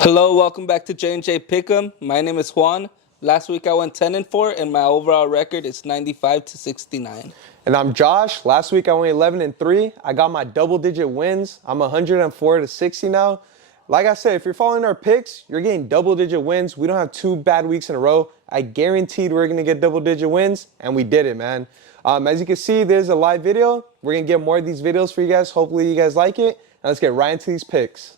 Hello, welcome back to JandJPickEm. My name is Juan. Last week I went 10-4, and my overall record is 95-69. And I'm Josh. Last week I went 11-3. I got my double-digit wins. I'm 104-60 now. Like I said, if you're following our picks, you're getting double-digit wins. We don't have 2 bad weeks in a row. I guaranteed we're gonna get double-digit wins, and we did it, man. As you can see, there's a live video. We're gonna get more of these videos for you guys. Hopefully, you guys like it. Now let's get right into these picks.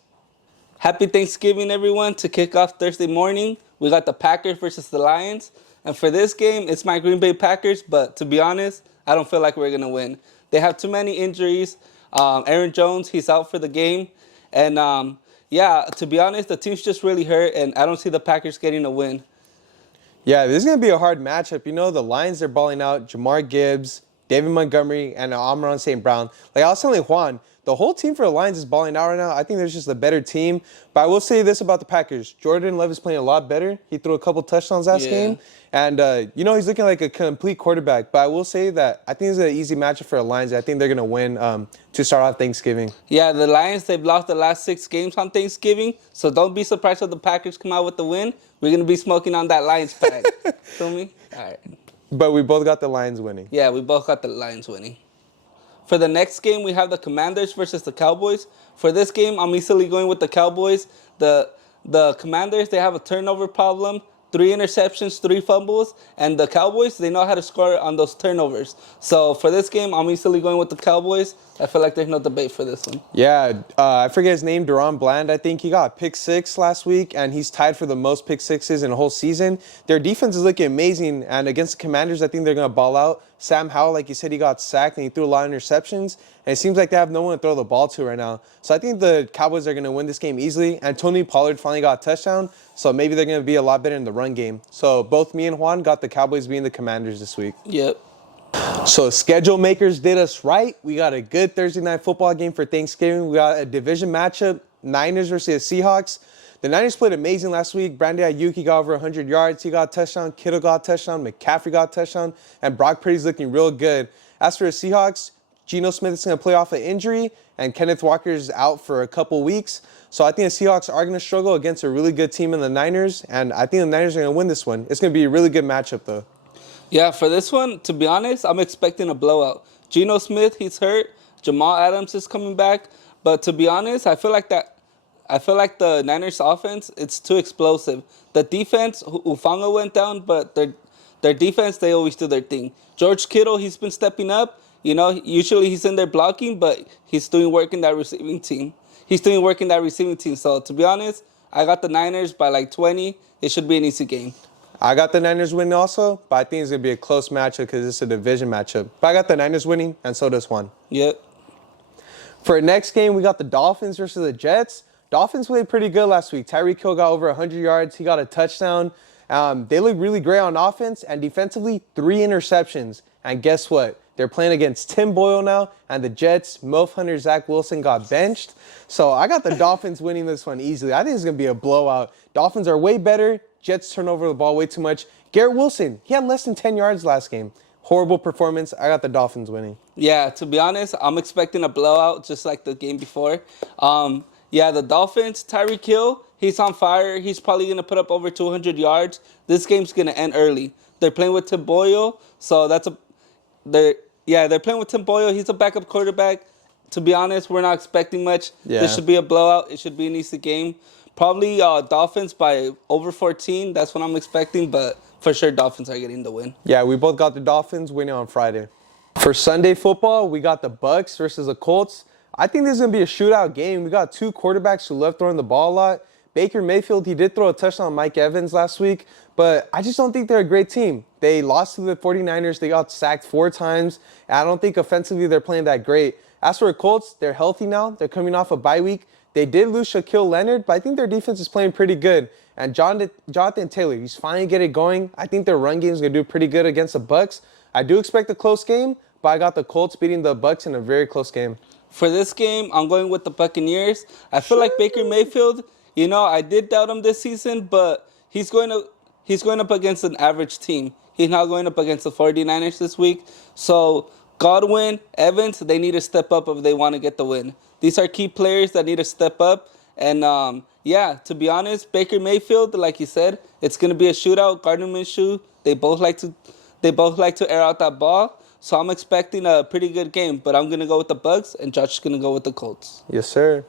Happy Thanksgiving, everyone. To kick off Thursday morning, we got the Packers versus the Lions. And for this game, it's my Green Bay Packers, but to be honest, I don't feel like we're going to win. They have too many injuries. Aaron Jones, he's out for the game. And, yeah, to be honest, the team's just really hurt, and I don't see the Packers getting a win. Yeah, this is going to be a hard matchup. You know, the Lions, they're balling out. Jamar Gibbs, David Montgomery, and Amon St. Brown. Like I was telling Juan, the whole team for the Lions is balling out right now. I think there's just a better team. But I will say this about the Packers. Jordan Love is playing a lot better. He threw a couple touchdowns last game. And, you know, he's looking like a complete quarterback. But I will say that I think it's an easy matchup for the Lions. I think they're going to win to start off Thanksgiving. Yeah, the Lions, they've lost the last 6 games on Thanksgiving. So don't be surprised if the Packers come out with the win. We're going to be smoking on that Lions pack. Feel me? All right. But we both got the Lions winning. Yeah, we both got the Lions winning. For the next game, we have the Commanders versus the Cowboys. For this game, I'm easily going with the Cowboys. The Commanders, they have a turnover problem. 3 interceptions, 3 fumbles. And the Cowboys, they know how to score on those turnovers. So for this game, I'm easily going with the Cowboys. I feel like there's no debate for this one. Yeah, I forget his name, Deron Bland. I think he got pick 6 last week, and he's tied for the most pick 6s in the whole season. Their defense is looking amazing, and against the Commanders, I think they're going to ball out. Sam Howell, like you said, he got sacked, and he threw a lot of interceptions, and it seems like they have no one to throw the ball to right now. So I think the Cowboys are going to win this game easily, and Tony Pollard finally got a touchdown, so maybe they're going to be a lot better in the run game. So both me and Juan got the Cowboys being the Commanders this week. Yep. So schedule makers did us right. We got a good Thursday night football game for Thanksgiving. We got a division matchup, Niners versus Seahawks. The Niners played amazing last week. Brandon Ayuk got over 100 yards. He got a touchdown. Kittle got a touchdown. McCaffrey got a touchdown. And Brock Purdy's looking real good. As for the Seahawks, Geno Smith is going to play off an injury, and Kenneth Walker's out for a couple weeks. So I think the Seahawks are going to struggle against a really good team in the Niners, and I think the Niners are going to win this one. It's going to be a really good matchup, though. Yeah, for this one, to be honest, I'm expecting a blowout. Geno Smith, he's hurt. Jamal Adams is coming back. But to be honest, I feel like the Niners offense, it's too explosive. The defense, Ufanga went down, but their defense, they always do their thing. George Kittle, he's been stepping up. You know, usually he's in there blocking, but he's doing work in that receiving team. So to be honest, I got the Niners by like 20. It should be an easy game. I got the Niners winning also, but I think it's going to be a close matchup because it's a division matchup. But I got the Niners winning, and so does Juan. Yep. For our next game, we got the Dolphins versus the Jets. Dolphins played pretty good last week. Tyreek Hill got over 100 yards. He got a touchdown. They look really great on offense, and defensively, 3 interceptions. And guess what? They're playing against Tim Boyle now, and the Jets, MILF Hunter Zach Wilson got benched. So I got the Dolphins winning this one easily. I think it's going to be a blowout. Dolphins are way better. Jets turn over the ball way too much. Garrett Wilson, he had less than 10 yards last game. Horrible performance. I got the Dolphins winning. Yeah, to be honest, I'm expecting a blowout just like the game before. Yeah, the Dolphins, Tyreek Hill, he's on fire. He's probably going to put up over 200 yards. This game's going to end early. They're playing with Tim Boyle, so they're playing with Tim Boyle. He's a backup quarterback. To be honest, we're not expecting much. Yeah. This should be a blowout. It should be an easy game. Probably Dolphins by over 14. That's what I'm expecting, but for sure Dolphins are getting the win. Yeah, we both got the Dolphins winning on Friday. For Sunday football, we got the Bucs versus the Colts. I think this is going to be a shootout game. We got 2 quarterbacks who love throwing the ball a lot. Baker Mayfield, he did throw a touchdown on Mike Evans last week, but I just don't think they're a great team. They lost to the 49ers. They got sacked 4 times, and I don't think offensively they're playing that great. As for the Colts, they're healthy now. They're coming off a bye week. They did lose Shaquille Leonard, but I think their defense is playing pretty good. And Jonathan Taylor, he's finally getting it going. I think their run game is going to do pretty good against the Bucs. I do expect a close game, but I got the Colts beating the Bucs in a very close game. For this game, I'm going with the Buccaneers. I feel like Baker Mayfield, you know, I did doubt him this season, but he's going up against an average team. He's not going up against the 49ers this week. So Godwin, Evans, they need to step up if they want to get the win. These are key players that need to step up. And, Yeah, to be honest, Baker Mayfield, like you said, it's gonna be a shootout. Gardner Minshew, they both like to air out that ball. So I'm expecting a pretty good game, but I'm gonna go with the Bucks, and Josh is gonna go with the Colts. Yes, sir.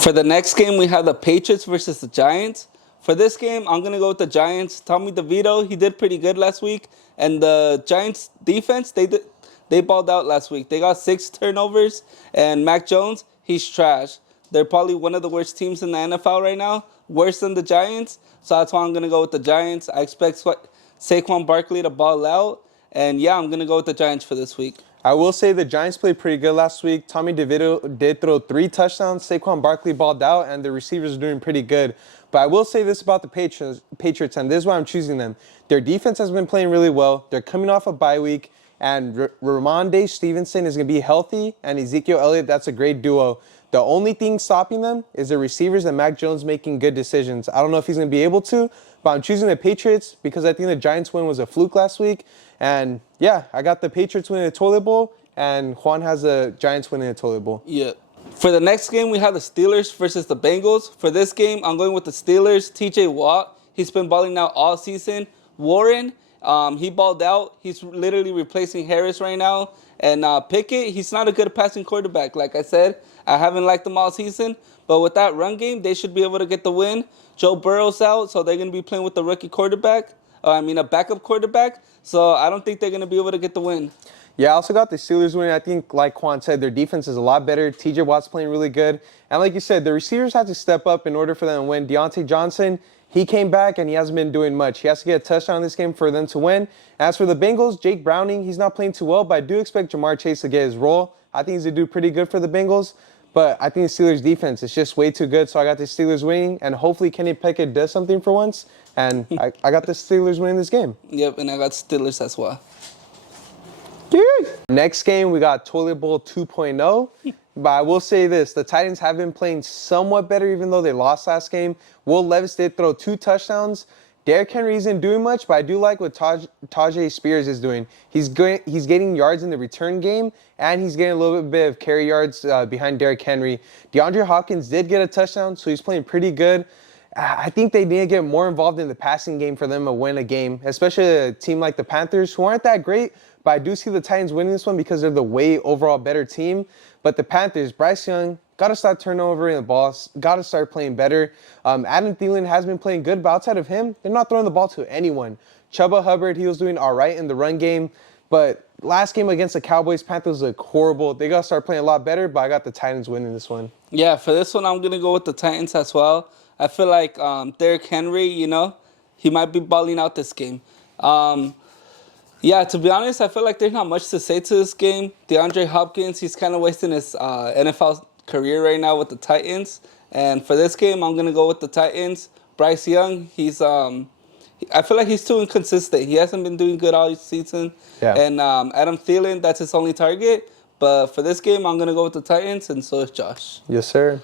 For the next game, we have the Patriots versus the Giants. For this game, I'm gonna go with the Giants. Tommy DeVito, he did pretty good last week, and the Giants defense, they balled out last week. They got 6 turnovers, and Mac Jones, he's trash. They're probably one of the worst teams in the NFL right now, worse than the Giants. So that's why I'm gonna go with the Giants. I expect Saquon Barkley to ball out, and yeah, I'm gonna go with the Giants for this week. I will say the Giants played pretty good last week. Tommy DeVito did throw 3 touchdowns. Saquon Barkley balled out, and the receivers are doing pretty good. But I will say this about the Patriots, and this is why I'm choosing them. Their defense has been playing really well. They're coming off a bye week, and Ramondre Stevenson is going to be healthy, and Ezekiel Elliott, that's a great duo. The only thing stopping them is the receivers and Mac Jones making good decisions. I don't know if he's going to be able to, but I'm choosing the Patriots because I think the Giants win was a fluke last week. And yeah, I got the Patriots winning the toilet bowl, and Juan has the Giants winning the toilet bowl. Yeah. For the next game, we have the Steelers versus the Bengals. For this game, I'm going with the Steelers. TJ Watt, he's been balling out all season. Warren, he balled out. He's literally replacing Harris right now. And Pickett, he's not a good passing quarterback. Like I said, I haven't liked them all season. But with that run game, they should be able to get the win. Joe Burrow's out, so they're going to be playing with the rookie quarterback. A backup quarterback. So I don't think they're going to be able to get the win. Yeah, I also got the Steelers winning. I think, like Juan said, their defense is a lot better. TJ Watt's playing really good. And like you said, the receivers have to step up in order for them to win. Deontay Johnson, he came back and he hasn't been doing much. He has to get a touchdown in this game for them to win. As for the Bengals, Jake Browning, he's not playing too well, but I do expect Jamar Chase to get his role. I think he's going to do pretty good for the Bengals. But I think the Steelers' defense is just way too good, so I got the Steelers winning. And hopefully Kenny Pickett does something for once. And I got the Steelers winning this game. Yep, and I got Steelers as well. Next game, we got Toilet Bowl 2.0. But I will say this, the Titans have been playing somewhat better even though they lost last game. Will Levis did throw 2 touchdowns. Derrick Henry isn't doing much, but I do like what Tajay Spears is doing. He's getting yards in the return game, and he's getting a little bit of carry yards behind Derrick Henry. DeAndre Hopkins did get a touchdown, so he's playing pretty good. I think they need to get more involved in the passing game for them to win a game, especially a team like the Panthers, who aren't that great, but I do see the Titans winning this one because they're the way overall better team. But the Panthers, Bryce Young, got to start turning over in the ball, got to start playing better. Adam Thielen has been playing good, but outside of him, they're not throwing the ball to anyone. Chuba Hubbard, he was doing all right in the run game, but last game against the Cowboys, Panthers look horrible. They got to start playing a lot better, but I got the Titans winning this one. Yeah, for this one, I'm going to go with the Titans as well. I feel like Derrick Henry, he might be balling out this game. Yeah, to be honest, I feel like there's not much to say to this game. DeAndre Hopkins, he's kind of wasting his NFL career right now with the Titans. And for this game, I'm going to go with the Titans. Bryce Young, I feel like he's too inconsistent. He hasn't been doing good all season. Yeah. And Adam Thielen, that's his only target. But for this game, I'm going to go with the Titans, and so is Josh. Yes, sir.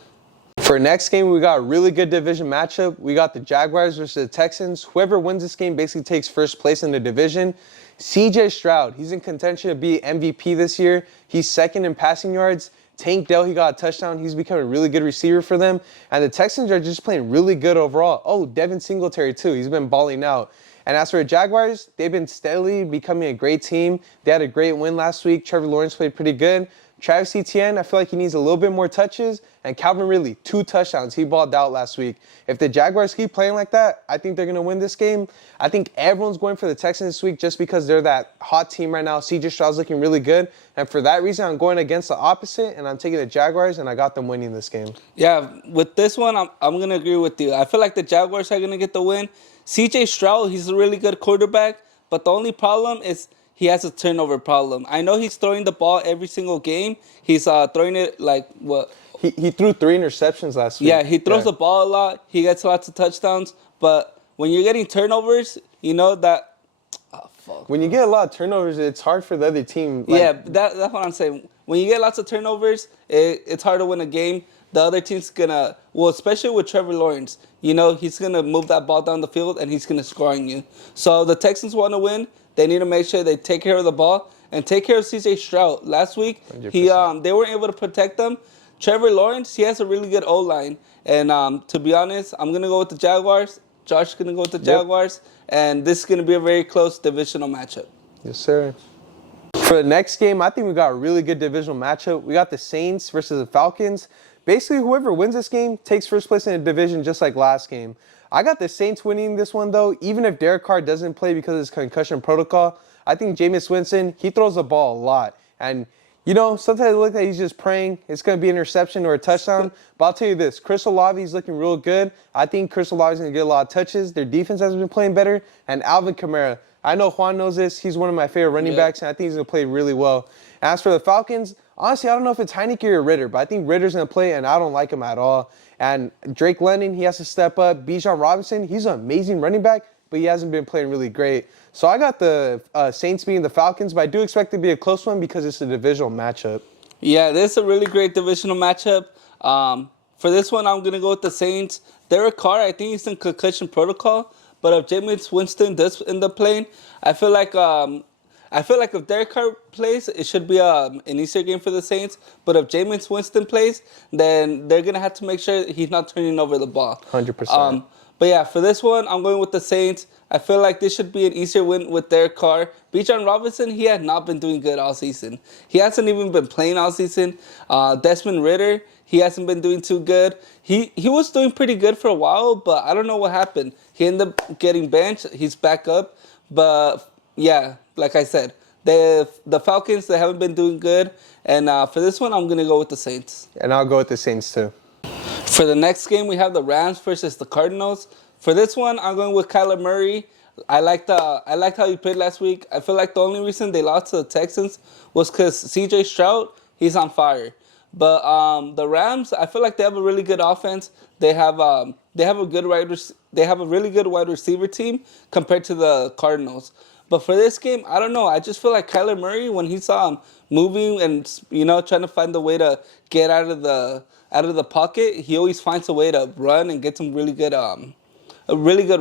For next game, we got a really good division matchup. We got the Jaguars versus the Texans. Whoever wins this game basically takes first place in the division. CJ Stroud, he's in contention to be MVP this year. He's second in passing yards. Tank Dell, he got a touchdown. He's become a really good receiver for them. And the Texans are just playing really good overall. Oh, Devin Singletary, too. He's been balling out. And as for the Jaguars, they've been steadily becoming a great team. They had a great win last week. Trevor Lawrence played pretty good. Travis Etienne, I feel like he needs a little bit more touches. And Calvin Ridley, 2 touchdowns. He balled out last week. If the Jaguars keep playing like that, I think they're going to win this game. I think everyone's going for the Texans this week just because they're that hot team right now. CJ Stroud's looking really good. And for that reason, I'm going against the opposite, and I'm taking the Jaguars, and I got them winning this game. Yeah, with this one, I'm going to agree with you. I feel like the Jaguars are going to get the win. CJ Stroud, he's a really good quarterback, but the only problem is he has a turnover problem. I know he's throwing the ball every single game. He's throwing it like what? He threw 3 interceptions last week. Yeah, he throws the ball a lot. He gets lots of touchdowns. But when you're getting turnovers, you know that... Oh, fuck. When you get a lot of turnovers, it's hard for the other team. That's what I'm saying. When you get lots of turnovers, it's hard to win a game. The other team's going to... Well, especially with Trevor Lawrence. He's going to move that ball down the field, and he's going to score on you. So the Texans want to win. They need to make sure they take care of the ball and take care of C.J. Stroud. Last week, 100%. they weren't able to protect them. Trevor Lawrence, he has a really good O-line. And to be honest, I'm going to go with the Jaguars. Josh is going to go with the Jaguars. And this is going to be a very close divisional matchup. Yes, sir. For the next game, I think we got a really good divisional matchup. We got the Saints versus the Falcons. Basically, whoever wins this game takes first place in the division just like last game. I got the Saints winning this one, though. Even if Derek Carr doesn't play because of his concussion protocol, I think Jameis Winston, he throws the ball a lot. And, you know, sometimes it looks like he's just praying it's going to be an interception or a touchdown. But I'll tell you this, Chris Olave is looking real good. I think Chris Olave is going to get a lot of touches. Their defense has been playing better. And Alvin Kamara, I know Juan knows this. He's one of my favorite running backs, and I think he's going to play really well. As for the Falcons, honestly, I don't know if it's Heineke or Ritter, but I think Ritter's going to play, and I don't like him at all. And Drake London, he has to step up. Bijan Robinson, he's an amazing running back, but he hasn't been playing really great. So I got the Saints beating the Falcons, but I do expect it to be a close one because it's a divisional matchup. Yeah, this is a really great divisional matchup. For this one, I'm going to go with the Saints. Derek Carr, I think he's in concussion protocol. But if Jameis Winston does end up playing, I feel like if Derek Carr plays, it should be an easier game for the Saints. But if Jameis Winston plays, then they're going to have to make sure he's not turning over the ball. 100%. But yeah, for this one, I'm going with the Saints. I feel like this should be an easier win with Derek Carr. Bijan Robinson, he had not been doing good all season. He hasn't even been playing all season. Desmond Ritter, he hasn't been doing too good. He was doing pretty good for a while, but I don't know what happened. He ended up getting benched. He's back up. But yeah, like I said, the Falcons, they haven't been doing good. And for this one, I'm going to go with the Saints. And I'll go with the Saints too. For the next game, we have the Rams versus the Cardinals. For this one, I'm going with Kyler Murray. I liked how he played last week. I feel like the only reason they lost to the Texans was because C.J. Stroud, he's on fire. But the Rams, I feel like they have a really good offense. They have a really good wide receiver team compared to the Cardinals. But for this game, I don't know. I just feel like Kyler Murray, when he saw him moving and trying to find the way to get out of the pocket, he always finds a way to run and get some really good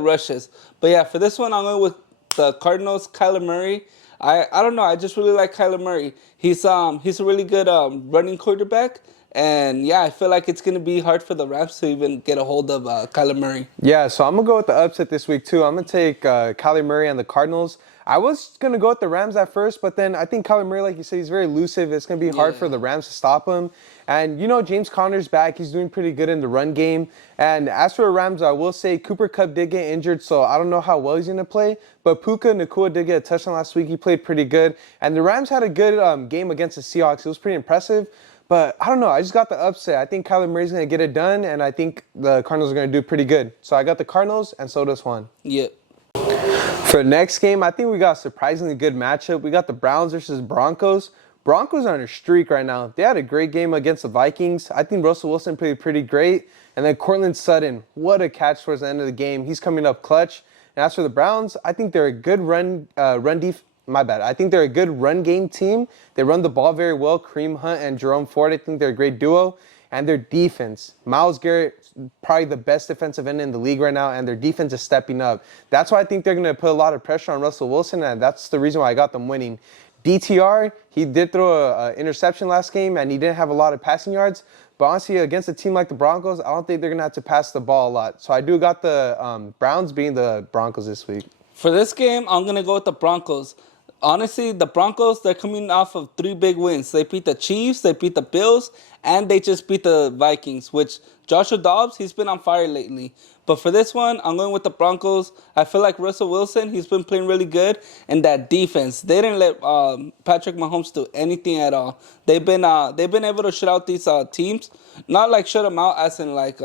rushes. But yeah, for this one, I'm going with the Cardinals. Kyler Murray. I don't know. I just really like Kyler Murray. He's a really good running quarterback. And yeah, I feel like it's going to be hard for the Rams to even get a hold of Kyler Murray. Yeah, so I'm going to go with the upset this week too. I'm going to take Kyler Murray and the Cardinals. I was going to go with the Rams at first, but then I think Kyler Murray, like you said, he's very elusive. It's going to be hard for the Rams to stop him. And, James Conner's back. He's doing pretty good in the run game. And as for the Rams, I will say Cooper Kupp did get injured, so I don't know how well he's going to play. But Puka Nacua did get a touchdown last week. He played pretty good. And the Rams had a good game against the Seahawks. It was pretty impressive. But I don't know. I just got the upset. I think Kyler Murray's going to get it done, and I think the Cardinals are going to do pretty good. So I got the Cardinals, and so does Juan. Yep. For the next game, I think we got a surprisingly good matchup. We got the Browns versus Broncos. Broncos are on a streak right now. They had a great game against the Vikings. I think Russell Wilson played pretty great. And then Courtland Sutton, what a catch towards the end of the game. He's coming up clutch. And as for the Browns, I think they're a good I think they're a good run game team. They run the ball very well. Kareem Hunt and Jerome Ford, I think they're a great duo. And their defense, Myles Garrett, probably the best defensive end in the league right now, and their defense is stepping up. That's why I think they're going to put a lot of pressure on Russell Wilson, and that's the reason why I got them winning. DTR, he did throw an interception last game, and he didn't have a lot of passing yards. But honestly, against a team like the Broncos, I don't think they're going to have to pass the ball a lot. So I do got the Browns beating the Broncos this week. For this game, I'm going to go with the Broncos. Honestly, the Broncos, they're coming off of 3 big wins. They beat the Chiefs, they beat the Bills, and they just beat the Vikings, which Joshua Dobbs, he's been on fire lately. But for this one, I'm going with the Broncos. I feel like Russell Wilson, he's been playing really good. And that defense, they didn't let Patrick Mahomes do anything at all. They've been able to shut out these teams. Not like shut them out as in like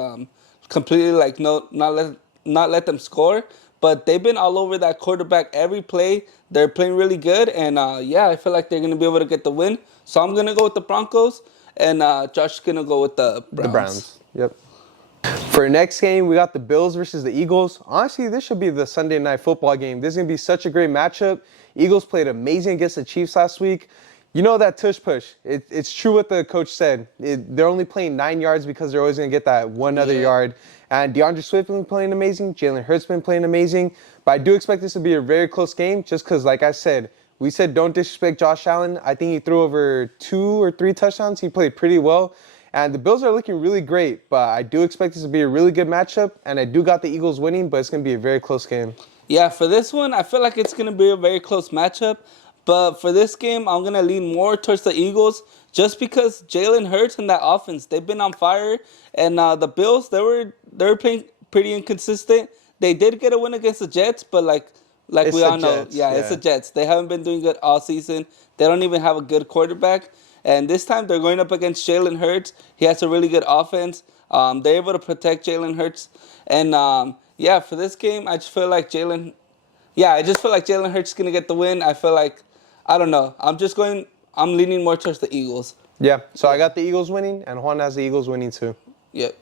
completely like not let them score. But they've been all over that quarterback every play. They're playing really good. And, I feel like they're going to be able to get the win. So I'm going to go with the Broncos. And Josh is going to go with the Browns. The Browns, yep. For our next game, we got the Bills versus the Eagles. Honestly, this should be the Sunday night football game. This is going to be such a great matchup. Eagles played amazing against the Chiefs last week. You know that tush push. It's true what the coach said. They're only playing 9 yards because they're always going to get that one other yard. And DeAndre Swift been playing amazing. Jalen Hurts been playing amazing. But I do expect this to be a very close game just because, like I said, we said don't disrespect Josh Allen. I think he threw over 2 or 3 touchdowns. He played pretty well. And the Bills are looking really great, but I do expect this to be a really good matchup, and I do got the Eagles winning, but it's going to be a very close game. Yeah, for this one, I feel like it's going to be a very close matchup. But for this game, I'm going to lean more towards the Eagles just because Jalen Hurts and that offense, they've been on fire. And the Bills, they were playing pretty inconsistent. They did get a win against the Jets, but like It's we the all know, Jets, it's the Jets. They haven't been doing good all season. They don't even have a good quarterback. And this time they're going up against Jalen Hurts. He has a really good offense. They're able to protect Jalen Hurts. And for this game, I just feel like Jalen Hurts is going to get the win. I feel like, I don't know. I'm leaning more towards the Eagles. Yeah, so I got the Eagles winning, and Juan has the Eagles winning too. Yep.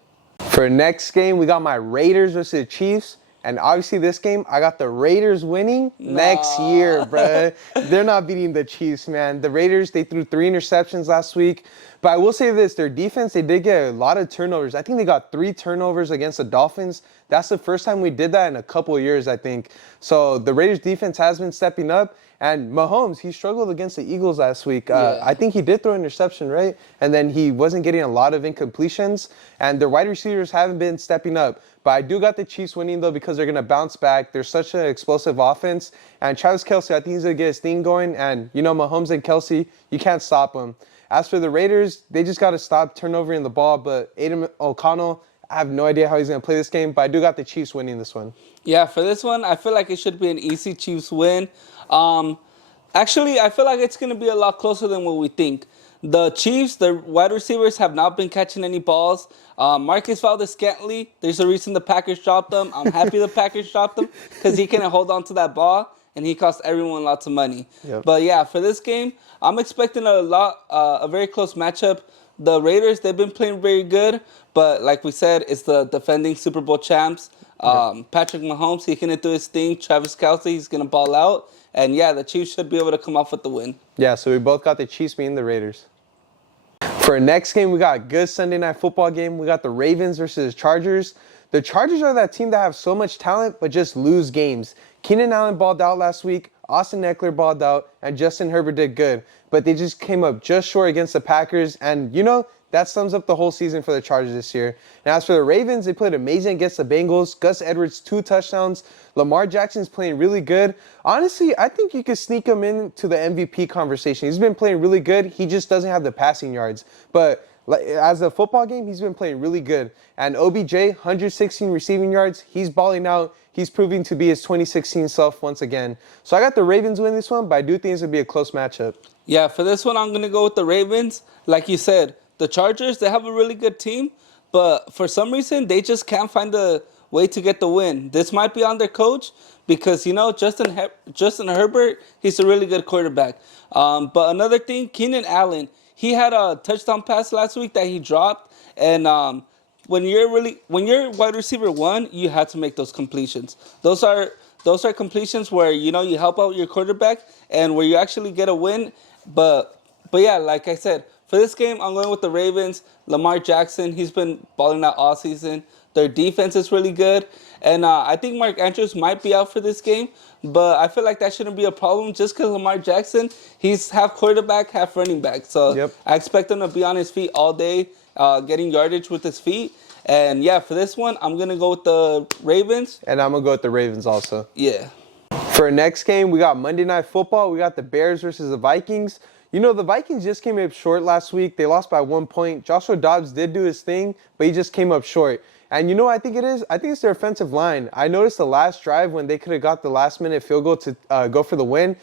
For next game, we got my Raiders versus the Chiefs. And obviously this game, I got the Raiders winning next year, bruh. They're not beating the Chiefs, man. The Raiders, they threw 3 interceptions last week. But I will say this, their defense, they did get a lot of turnovers. I think they got 3 turnovers against the Dolphins. That's the first time we did that in a couple of years, I think. So the Raiders defense has been stepping up. And Mahomes, he struggled against the Eagles last week. I think he did throw an interception, right? And then he wasn't getting a lot of incompletions. And their wide receivers haven't been stepping up. But I do got the Chiefs winning, though, because they're going to bounce back. They're such an explosive offense. And Travis Kelce, I think he's going to get his thing going. And, Mahomes and Kelce, you can't stop them. As for the Raiders, they just got to stop turnovering the ball. But Aiden O'Connell, I have no idea how he's going to play this game. But I do got the Chiefs winning this one. Yeah, for this one, I feel like it should be an easy Chiefs win. Actually, I feel like it's going to be a lot closer than what we think. The Chiefs, their wide receivers have not been catching any balls. Marcus Valdez-Scantling, there's a reason the Packers dropped them. I'm happy the Packers dropped them because he couldn't hold on to that ball, and he cost everyone lots of money. Yep. But yeah, for this game, I'm expecting a very close matchup. The Raiders, they've been playing very good, but like we said, it's the defending Super Bowl champs. Patrick Mahomes, he can do his thing. Travis Kelce, he's going to ball out. And yeah, the Chiefs should be able to come off with the win. Yeah, so we both got the Chiefs beating the Raiders. For our next game, we got a good Sunday night football game. We got the Ravens versus the Chargers. The Chargers are that team that have so much talent but just lose games. Keenan Allen balled out last week. Austin Eckler balled out. And Justin Herbert did good. But they just came up just short against the Packers. And, that sums up the whole season for the Chargers this year. And as for the Ravens, they played amazing against the Bengals. Gus Edwards, 2 touchdowns. Lamar Jackson's playing really good. Honestly, I think you could sneak him into the MVP conversation. He's been playing really good. He just doesn't have the passing yards. But as a football game, he's been playing really good. And OBJ, 116 receiving yards. He's balling out. He's proving to be his 2016 self once again. So I got the Ravens win this one, but I do think it's going to be a close matchup. Yeah, for this one, I'm going to go with the Ravens. Like you said, the Chargers, they have a really good team, but for some reason, they just can't find a way to get the win. This might be on their coach because, Justin Herbert, he's a really good quarterback. But another thing, Keenan Allen, he had a touchdown pass last week that he dropped. And when you're wide receiver 1, you have to make those completions. Those are completions where, you help out your quarterback and where you actually get a win. But yeah, like I said, for this game, I'm going with the Ravens. Lamar Jackson, he's been balling out all season. Their defense is really good. And I think Mark Andrews might be out for this game. But I feel like that shouldn't be a problem just because Lamar Jackson, he's half quarterback, half running back. So I expect him to be on his feet all day, getting yardage with his feet. And yeah, for this one, I'm going to go with the Ravens. And I'm going to go with the Ravens also. Yeah. For our next game, we got Monday Night Football. We got the Bears versus the Vikings. The Vikings just came up short last week. They lost by 1 point. Joshua Dobbs did do his thing, but he just came up short. And you know what I think it is? I think it's their offensive line. I noticed the last drive when they could have got the last-minute field goal to go for the win.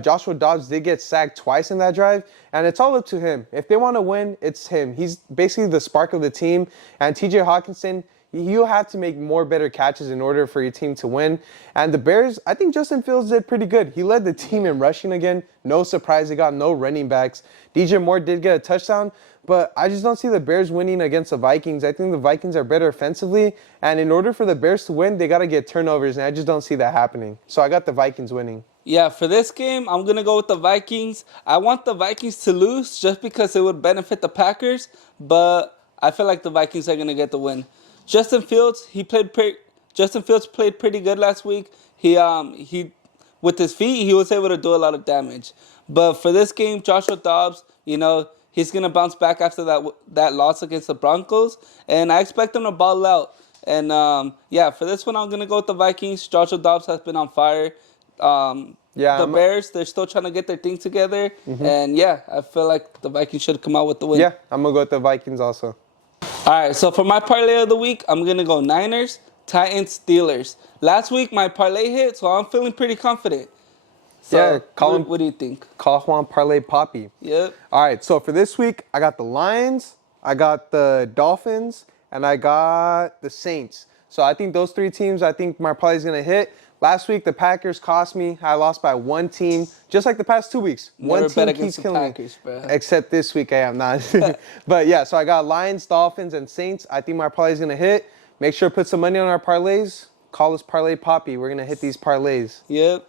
Joshua Dobbs did get sacked twice in that drive, and it's all up to him. If they want to win, it's him. He's basically the spark of the team. And T.J. Hawkinson, you have to make more better catches in order for your team to win. And the Bears, I think Justin Fields did pretty good. He led the team in rushing again. No surprise, they got no running backs. DJ Moore did get a touchdown, but I just don't see the Bears winning against the Vikings. I think the Vikings are better offensively, and in order for the Bears to win, they got to get turnovers, and I just don't see that happening. So I got the Vikings winning. Yeah, for this game, I'm going to go with the Vikings. I want the Vikings to lose just because it would benefit the Packers, but I feel like the Vikings are going to get the win. Justin Fields played pretty good last week. He with his feet, he was able to do a lot of damage. But for this game, Joshua Dobbs, He's gonna bounce back after that loss against the Broncos, and I expect him to ball out. And for this one, I'm gonna go with the Vikings. Joshua Dobbs has been on fire. The Bears, they're still trying to get their thing together, and I feel like the Vikings should come out with the win. Yeah, I'm gonna go with the Vikings also. All right, so for my parlay of the week, I'm gonna go Niners, Titans, Steelers. Last week my parlay hit, so I'm feeling pretty confident. So, what do you think? Call Juan Parlay Poppy. Yep. All right, so for this week, I got the Lions, I got the Dolphins, and I got the Saints. So I think those three teams, I think my parlay is going to hit. Last week, the Packers cost me. I lost by one team, just like the past 2 weeks. Never one team keeps killing me. Bro. Except this week, I am not. But yeah, so I got Lions, Dolphins, and Saints. I think my parlay is going to hit. Make sure to put some money on our parlays. Call us Parlay Poppy. We're going to hit these parlays. Yep.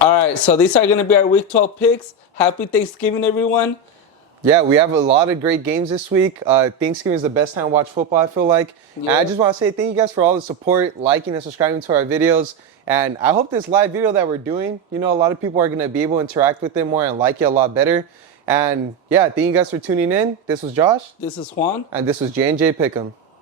All right, so these are going to be our Week 12 picks. Happy Thanksgiving, everyone. Yeah, we have a lot of great games this week. Thanksgiving is the best time to watch football, I feel like. Yeah. And I just want to say thank you guys for all the support, liking and subscribing to our videos. And I hope this live video that we're doing, a lot of people are going to be able to interact with it more and like it a lot better. And yeah, thank you guys for tuning in. This was Josh. This is Juan. And this was JandJPickEm.